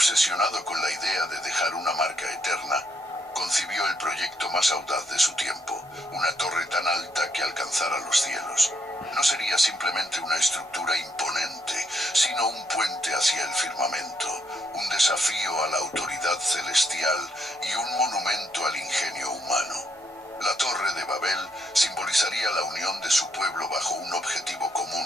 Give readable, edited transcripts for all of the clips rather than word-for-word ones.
Obsesionado con la idea de dejar una marca eterna, concibió el proyecto más audaz de su tiempo, una torre tan alta que alcanzara los cielos. No sería simplemente una estructura imponente, sino un puente hacia el firmamento, un desafío a la autoridad celestial y un monumento al ingenio humano. La Torre de Babel simbolizaría la unión de su pueblo bajo un objetivo común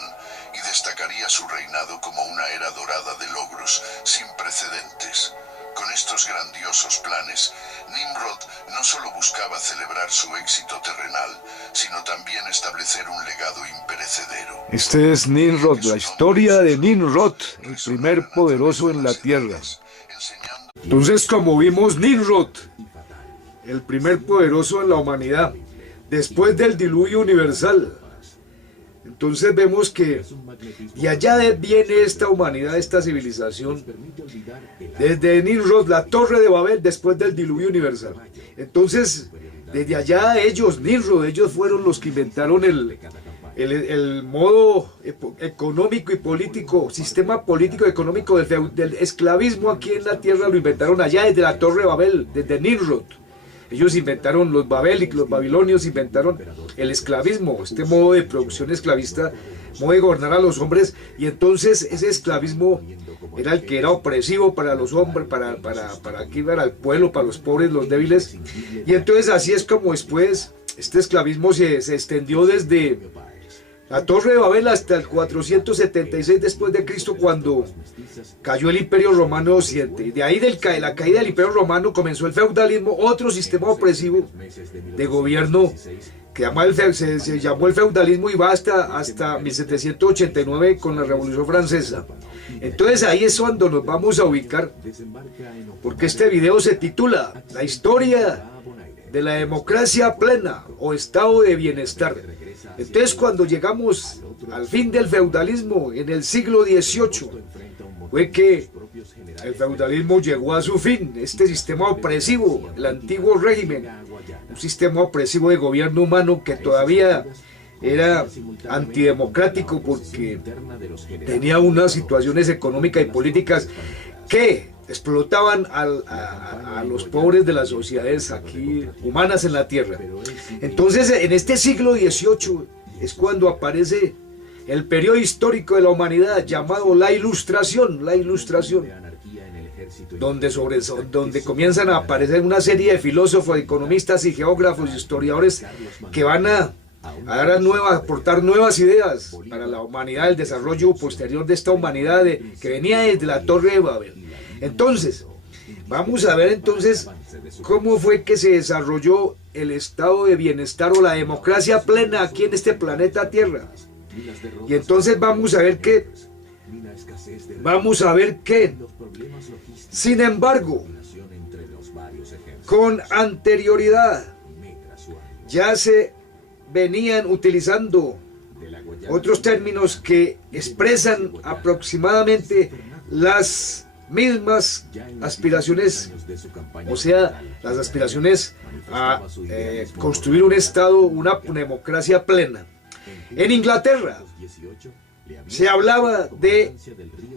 y destacaría su reinado como una era dorada de logros sin precedentes. Con estos grandiosos planes, Nimrod no solo buscaba celebrar su éxito terrenal, sino también establecer un legado imperecedero. Este es Nimrod, la historia de Nimrod, el primer poderoso en la tierra. Entonces, como vimos, Nimrod, el primer poderoso en la humanidad, después del diluvio universal. Entonces vemos que de allá viene esta humanidad, esta civilización, desde Nimrod, la Torre de Babel, después del diluvio universal. Entonces, desde allá ellos, Nimrod, ellos fueron los que inventaron el modo económico y político, sistema político y económico del esclavismo aquí en la tierra, lo inventaron allá desde la Torre de Babel, desde Nimrod. Ellos inventaron, los babilonios inventaron el esclavismo, este modo de producción esclavista, modo de gobernar a los hombres, y entonces ese esclavismo era el que era opresivo para los hombres, para el pueblo, para los pobres, los débiles, y entonces así es como después este esclavismo se extendió desde la Torre de Babel hasta el 476 después de Cristo, cuando cayó el Imperio Romano de Occidente. De ahí, la caída del Imperio Romano, comenzó el feudalismo, otro sistema opresivo de gobierno que se llamó el feudalismo, y va hasta 1789 con la Revolución Francesa. Entonces ahí es cuando nos vamos a ubicar, porque este video se titula La historia de la democracia plena o estado de bienestar. Entonces, cuando llegamos al fin del feudalismo en el siglo XVIII, fue que el feudalismo llegó a su fin, este sistema opresivo, el antiguo régimen, un sistema opresivo de gobierno humano que todavía era antidemocrático porque tenía unas situaciones económicas y políticas que explotaban a los pobres de las sociedades aquí humanas en la tierra. Entonces, en este siglo XVIII es cuando aparece el periodo histórico de la humanidad llamado la Ilustración, donde comienzan a aparecer una serie de filósofos, economistas y geógrafos y historiadores que van a aportar nuevas ideas para la humanidad, el desarrollo posterior de esta humanidad que venía desde la Torre de Babel. Entonces, vamos a ver entonces cómo fue que se desarrolló el estado de bienestar o la democracia plena aquí en este planeta Tierra. Y entonces vamos a ver que, sin embargo, con anterioridad ya se venían utilizando otros términos que expresan aproximadamente las mismas aspiraciones, o sea, las aspiraciones a construir un estado, una democracia plena. En Inglaterra se hablaba de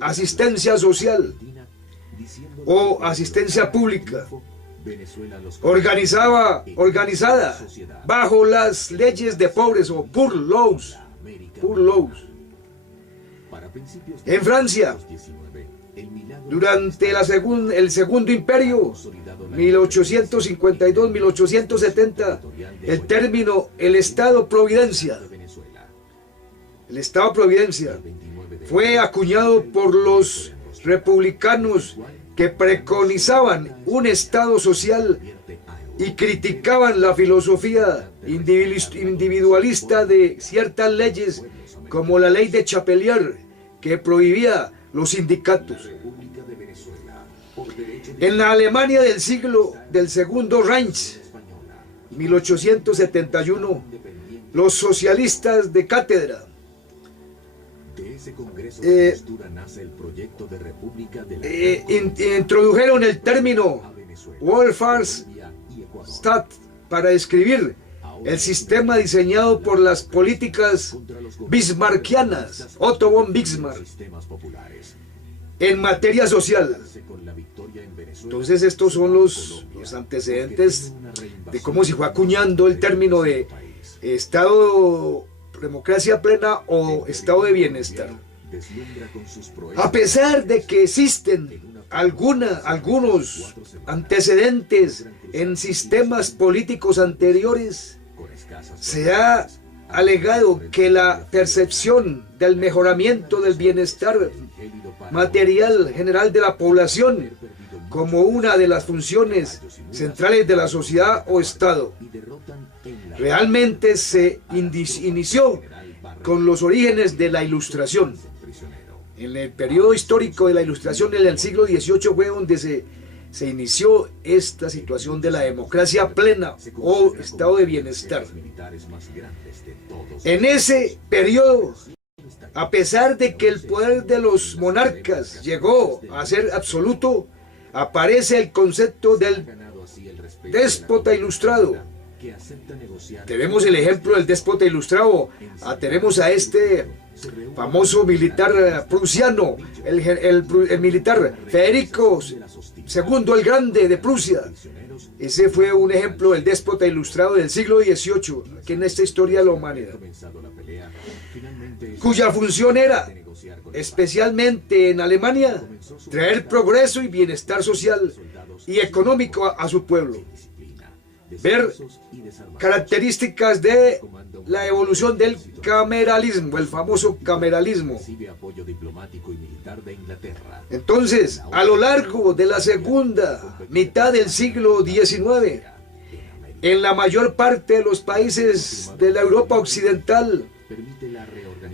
asistencia social o asistencia pública, organizada bajo las leyes de pobres o poor laws. En Francia, durante el Segundo Imperio, 1852-1870, el término el Estado Providencia fue acuñado por los republicanos que preconizaban un Estado social y criticaban la filosofía individualista de ciertas leyes, como la ley de Chapelier, que prohibía los sindicatos. En la Alemania del Segundo Reich, 1871, los socialistas de cátedra introdujeron el término Welfare State para describir el sistema diseñado por las políticas bismarckianas, Otto von Bismarck. en materia social. Entonces estos son los antecedentes de cómo se fue acuñando el término de estado, democracia plena o estado de bienestar. A pesar de que existen algunos antecedentes en sistemas políticos anteriores, se ha alegado que la percepción del mejoramiento del bienestar material general de la población como una de las funciones centrales de la sociedad o Estado realmente se inició con los orígenes de la Ilustración. En el periodo histórico de la Ilustración, en el siglo XVIII, fue donde se inició esta situación de la democracia plena o estado de bienestar. En ese periodo, a pesar de que el poder de los monarcas llegó a ser absoluto, aparece el concepto del déspota ilustrado. Tenemos el ejemplo del déspota ilustrado. Tenemos a este famoso militar prusiano, el militar Federico II el Grande de Prusia. Ese fue un ejemplo del déspota ilustrado del siglo XVIII, que en esta historia de la humanidad, cuya función era, especialmente en Alemania, traer progreso y bienestar social y económico a su pueblo. Ver características de la evolución del cameralismo, el famoso cameralismo. Entonces, a lo largo de la segunda mitad del siglo XIX, en la mayor parte de los países de la Europa occidental,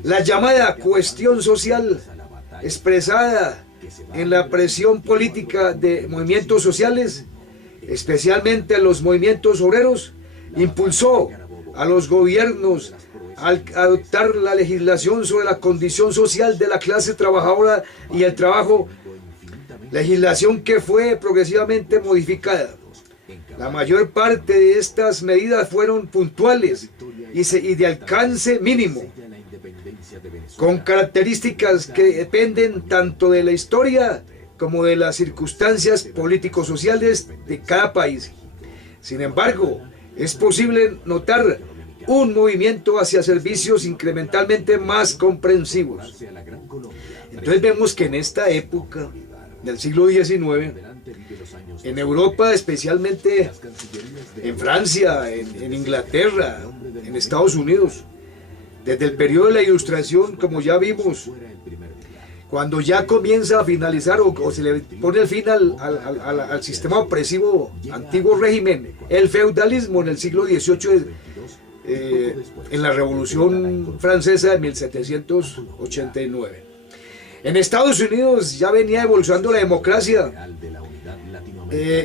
la llamada cuestión social, expresada en la presión política de movimientos sociales, especialmente los movimientos obreros, impulsó a los gobiernos a adoptar la legislación sobre la condición social de la clase trabajadora y el trabajo, legislación que fue progresivamente modificada. La mayor parte de estas medidas fueron puntuales y de alcance mínimo, con características que dependen tanto de la historia como de las circunstancias político-sociales de cada país. Sin embargo, es posible notar un movimiento hacia servicios incrementalmente más comprensivos. Entonces vemos que en esta época del siglo XIX, en Europa, especialmente en Francia, en Inglaterra, en Estados Unidos, desde el periodo de la Ilustración, como ya vimos, cuando ya comienza a finalizar o se le pone el fin al sistema opresivo, antiguo régimen, el feudalismo en el siglo XVIII, en la Revolución Francesa de 1789. En Estados Unidos ya venía evolucionando la democracia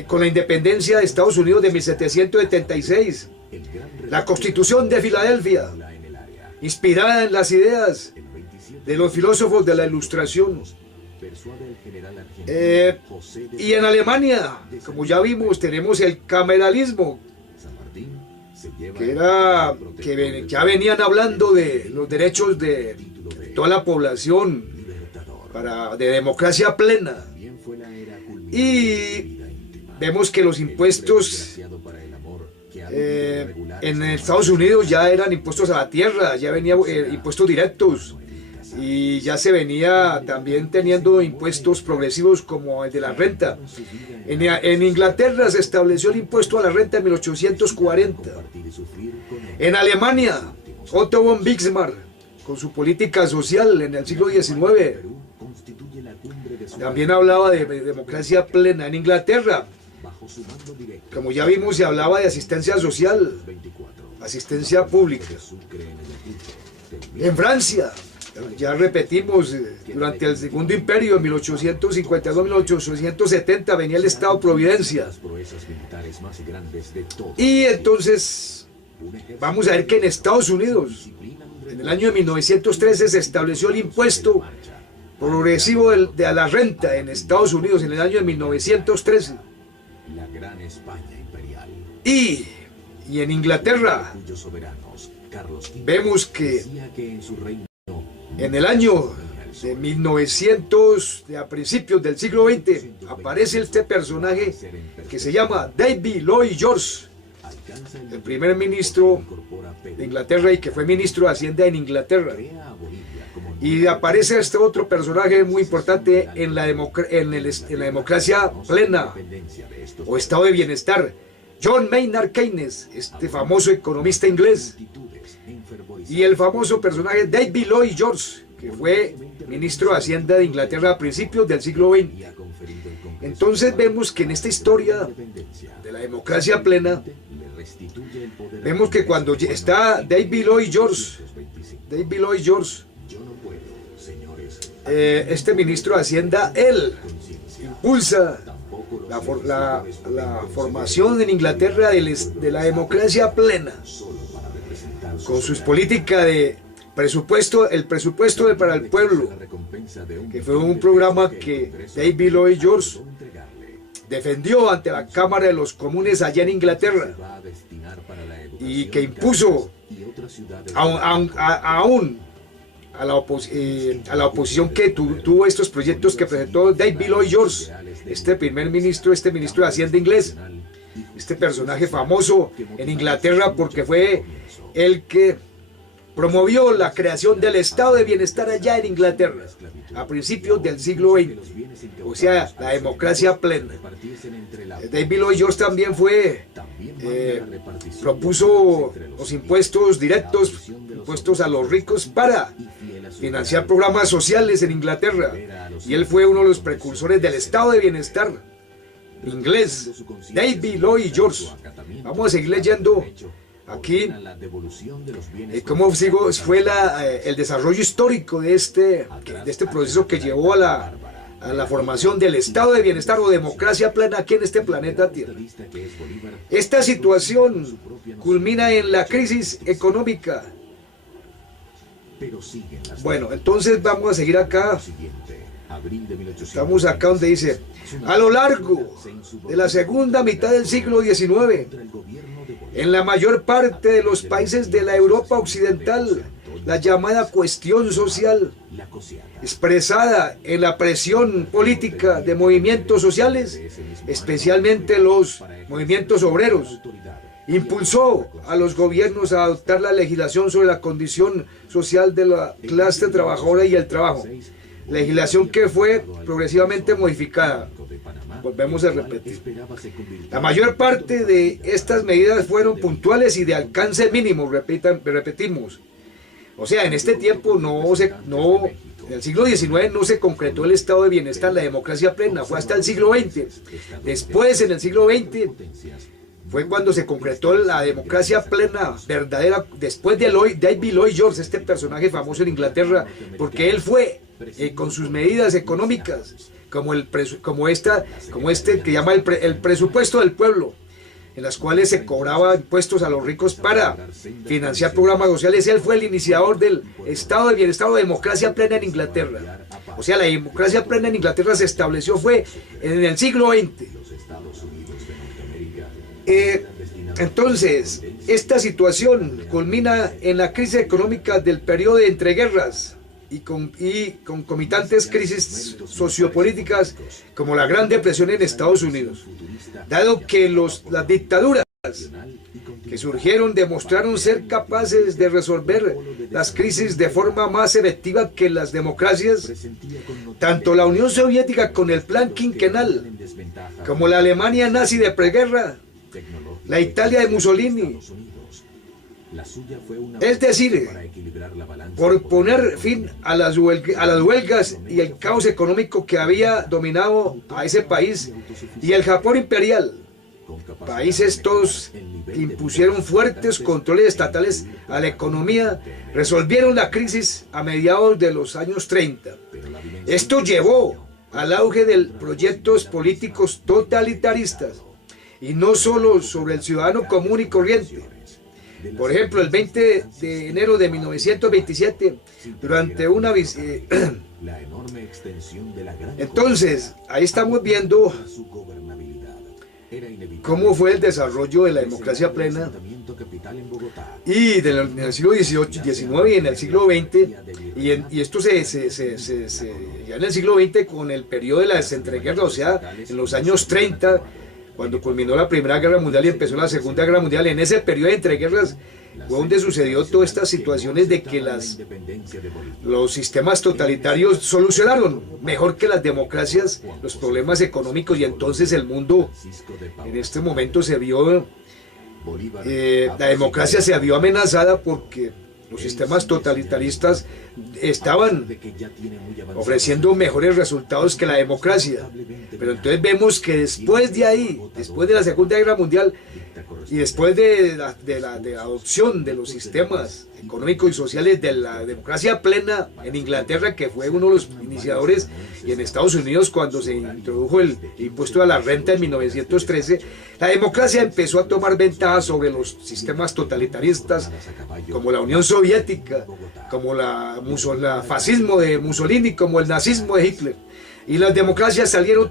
con la independencia de Estados Unidos de 1776, la Constitución de Filadelfia, inspirada en las ideas de los filósofos de la Ilustración. Y en Alemania, como ya vimos, tenemos el cameralismo, que ya venían hablando de los derechos de toda la población, de democracia plena. Y vemos que los impuestos en Estados Unidos ya eran impuestos a la tierra, ya venían impuestos directos, y ya se venía también teniendo impuestos progresivos como el de la renta. En Inglaterra se estableció el impuesto a la renta en 1840. En Alemania, Otto von Bismarck, con su política social en el siglo XIX, también hablaba de democracia plena. En Inglaterra, como ya vimos, se hablaba de asistencia social, asistencia pública. En Francia, ya repetimos, durante el Segundo Imperio, en 1852-1870, venía el Estado Providencia. Y entonces, vamos a ver que en Estados Unidos, en el año de 1913, se estableció el impuesto progresivo de a la renta en Estados Unidos, en el año de 1913. Y en Inglaterra, vemos que en el año de 1900, a principios del siglo XX, aparece este personaje que se llama David Lloyd George, el primer ministro de Inglaterra y que fue ministro de Hacienda en Inglaterra. Y aparece este otro personaje muy importante en la democracia plena o estado de bienestar, John Maynard Keynes, este famoso economista inglés, y el famoso personaje David Lloyd George, que fue ministro de Hacienda de Inglaterra a principios del siglo XX. Entonces vemos que en esta historia de la democracia plena, vemos que cuando está David Lloyd George, este ministro de Hacienda, él impulsa la formación en Inglaterra de la democracia plena, con sus políticas de presupuesto, el presupuesto para el pueblo, que fue un programa que David Lloyd George defendió ante la Cámara de los Comunes allá en Inglaterra, y que impuso aún a la oposición que tuvo estos proyectos que presentó David Lloyd George, este ministro de Hacienda inglés, este personaje famoso en Inglaterra porque fue el que promovió la creación del estado de bienestar allá en Inglaterra a principios del siglo XX, o sea, la democracia plena. David Lloyd George también propuso los impuestos directos, impuestos a los ricos para financiar programas sociales en Inglaterra, y él fue uno de los precursores del estado de bienestar inglés, David Lloyd George. Vamos a seguir leyendo aquí cómo fue el desarrollo histórico de este proceso que llevó a la formación del estado de bienestar o democracia plena aquí en este planeta Tierra. Esta situación culmina en la crisis económica. Bueno, entonces vamos a seguir acá. Estamos acá donde dice: a lo largo de la segunda mitad del siglo XIX, en la mayor parte de los países de la Europa occidental, la llamada cuestión social, expresada en la presión política de movimientos sociales, especialmente los movimientos obreros, impulsó a los gobiernos a adoptar la legislación sobre la condición social de la clase trabajadora y el trabajo, legislación que fue progresivamente modificada. Volvemos a repetir. La mayor parte de estas medidas fueron puntuales y de alcance mínimo, repetimos. O sea, en este tiempo en el siglo XIX no se concretó el estado de bienestar, la democracia plena, fue hasta el siglo XX. Después, en el siglo XX, fue cuando se concretó la democracia plena verdadera, después de David Lloyd George, este personaje famoso en Inglaterra, porque él fue con sus medidas económicas, como este que llama el presupuesto del pueblo, en las cuales se cobraba impuestos a los ricos para financiar programas sociales. Él fue el iniciador del estado de bienestar o democracia plena en Inglaterra. O sea, la democracia plena en Inglaterra se estableció fue en el siglo XX. Entonces, esta situación culmina en la crisis económica del periodo de entreguerras y concomitantes crisis sociopolíticas como la Gran Depresión en Estados Unidos, dado que las dictaduras que surgieron demostraron ser capaces de resolver las crisis de forma más efectiva que las democracias. Tanto la Unión Soviética con el plan quinquenal, como la Alemania nazi de preguerra, la Italia de Mussolini, es decir, por poner fin a las huelgas y el caos económico que había dominado a ese país, y el Japón imperial, países todos que impusieron fuertes controles estatales a la economía, resolvieron la crisis a mediados de los años 30. Esto llevó al auge de proyectos políticos totalitaristas, y no solo sobre el ciudadano común y corriente. Por ejemplo, el 20 de enero de 1927, durante una visita... Entonces, ahí estamos viendo cómo fue el desarrollo de la democracia plena y en el siglo XVIII, XIX y en el siglo XX, y esto ya en el siglo XX con el periodo de las entreguerras, o sea, en los años 30, cuando culminó la Primera Guerra Mundial y empezó la Segunda Guerra Mundial. En ese periodo de entreguerras fue donde sucedió todas estas situaciones de que los sistemas totalitarios solucionaron mejor que las democracias los problemas económicos, y entonces el mundo en este momento se vio, la democracia se vio amenazada porque los sistemas totalitaristas estaban ofreciendo mejores resultados que la democracia. Pero entonces vemos que después de ahí, después de la Segunda Guerra Mundial y después de la adopción de los sistemas económicos y sociales de la democracia plena en Inglaterra, que fue uno de los iniciadores, y en Estados Unidos cuando se introdujo el impuesto a la renta en 1913, la democracia empezó a tomar ventaja sobre los sistemas totalitaristas como la Unión Soviética, como el fascismo de Mussolini, como el nazismo de Hitler. Y la democracia salió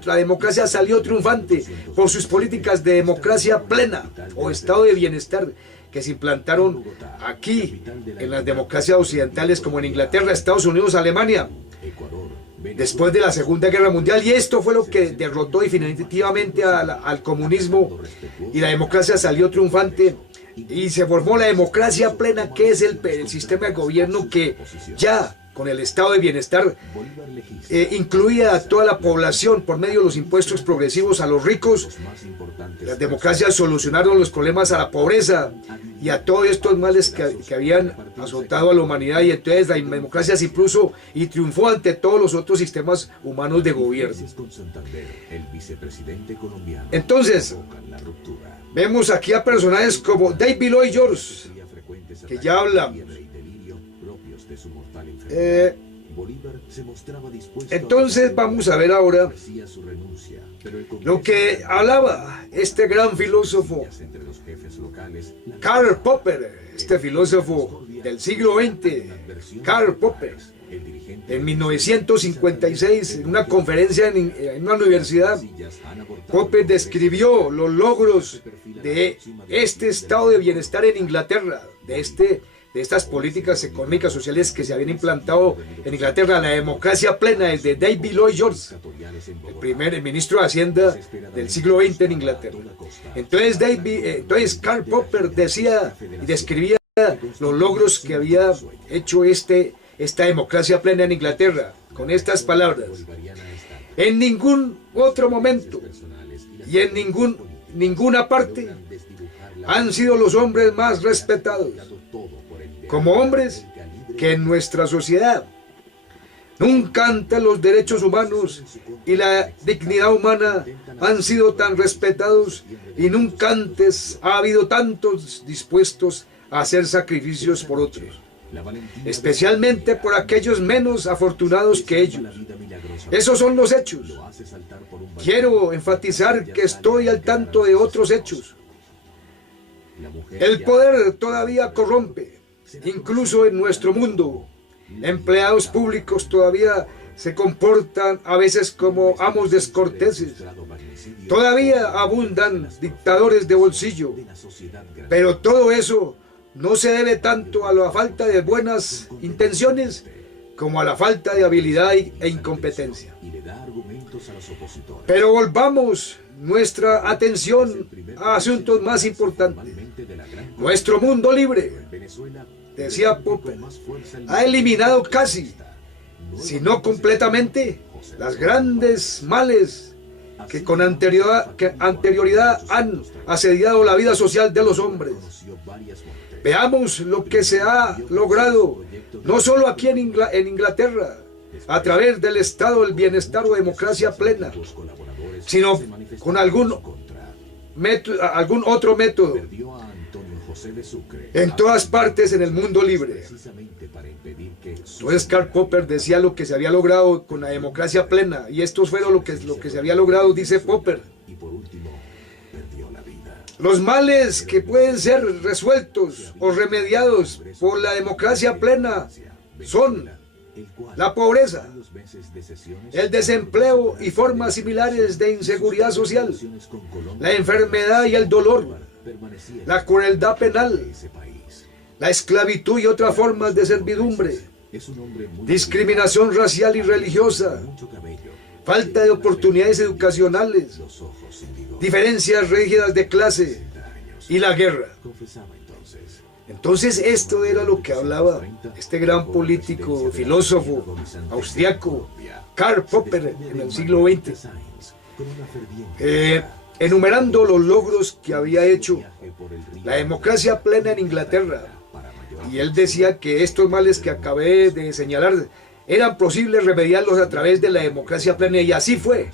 triunfante por sus políticas de democracia plena o estado de bienestar que se implantaron aquí en las democracias occidentales como en Inglaterra, Estados Unidos, Alemania, después de la Segunda Guerra Mundial. Y esto fue lo que derrotó definitivamente al comunismo, y la democracia salió triunfante y se formó la democracia plena, que es el sistema de gobierno que ya con el estado de bienestar incluía a toda la población por medio de los impuestos progresivos a los ricos. Las democracias solucionaron los problemas a la pobreza y a todos estos males que habían azotado a la humanidad, y entonces la democracia se impuso y triunfó ante todos los otros sistemas humanos de gobierno. Entonces, vemos aquí a personajes como David Lloyd George, que ya hablamos. Entonces vamos a ver ahora lo que hablaba este gran filósofo Karl Popper, este filósofo del siglo XX, Karl Popper. En 1956, en una conferencia en una universidad, Popper describió los logros de este estado de bienestar en Inglaterra, de estas políticas económicas sociales que se habían implantado en Inglaterra, la democracia plena, desde David Lloyd George, el ministro de Hacienda del siglo XX en Inglaterra. Entonces Karl Popper decía y describía los logros que había hecho esta democracia plena en Inglaterra con estas palabras: en ningún otro momento y en ninguna parte han sido los hombres más respetados como hombres que en nuestra sociedad. Nunca antes los derechos humanos y la dignidad humana han sido tan respetados, y nunca antes ha habido tantos dispuestos a hacer sacrificios por otros, especialmente por aquellos menos afortunados que ellos. Esos son los hechos. Quiero enfatizar que estoy al tanto de otros hechos. El poder todavía corrompe, incluso en nuestro mundo. Empleados públicos todavía se comportan a veces como amos descorteses. Todavía abundan dictadores de bolsillo. Pero todo eso no se debe tanto a la falta de buenas intenciones como a la falta de habilidad e incompetencia. Pero volvamos nuestra atención a asuntos más importantes. Nuestro mundo libre, decía Popper, ha eliminado casi, si no completamente, las grandes males que con anterioridad han asediado la vida social de los hombres. Veamos lo que se ha logrado, no solo aquí en Inglaterra, a través del estado del bienestar o democracia plena, sino con algún otro método en todas partes en el mundo libre. Entonces Karl Popper decía lo que se había logrado con la democracia plena, y esto fue lo que se había logrado, dice Popper. Los males que pueden ser resueltos o remediados por la democracia plena son la pobreza, el desempleo y formas similares de inseguridad social, la enfermedad y el dolor, la crueldad penal, la esclavitud y otras formas de servidumbre, discriminación racial y religiosa, falta de oportunidades educacionales, diferencias rígidas de clase y la guerra. Entonces esto era lo que hablaba este gran político, filósofo austriaco, Karl Popper, en el siglo XX, enumerando los logros que había hecho la democracia plena en Inglaterra. Y él decía que estos males que acabé de señalar eran posibles remediarlos a través de la democracia plena, y así fue,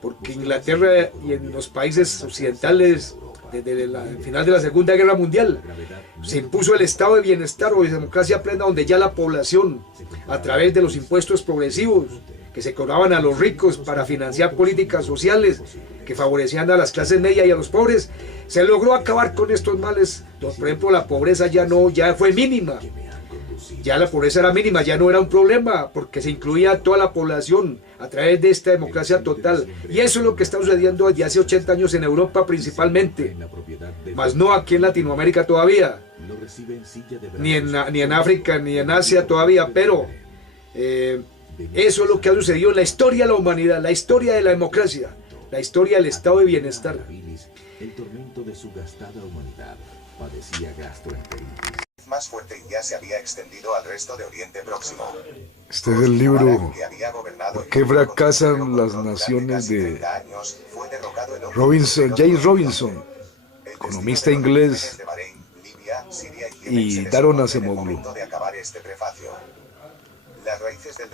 porque Inglaterra y en los países occidentales desde el final de la Segunda Guerra Mundial se impuso el estado de bienestar o de democracia plena, donde ya la población, a través de los impuestos progresivos que se cobraban a los ricos para financiar políticas sociales que favorecían a las clases medias y a los pobres, se logró acabar con estos males. Por ejemplo, la pobreza ya fue mínima. Ya la pobreza era mínima, ya no era un problema, porque se incluía a toda la población a través de esta democracia total. Y eso es lo que está sucediendo desde hace 80 años en Europa principalmente, más no aquí en Latinoamérica todavía, ni en África, ni en Asia todavía, pero eso es lo que ha sucedido en la historia de la humanidad, la historia de la democracia, la historia del estado de bienestar. El tormento de su gastada humanidad padecía gastroenteritis más fuerte y ya se había extendido al resto de Oriente Próximo. Este es el libro ¿Por qué fracasan las naciones? De James Robinson, economista inglés, y Daron Acemoglu. Las raíces del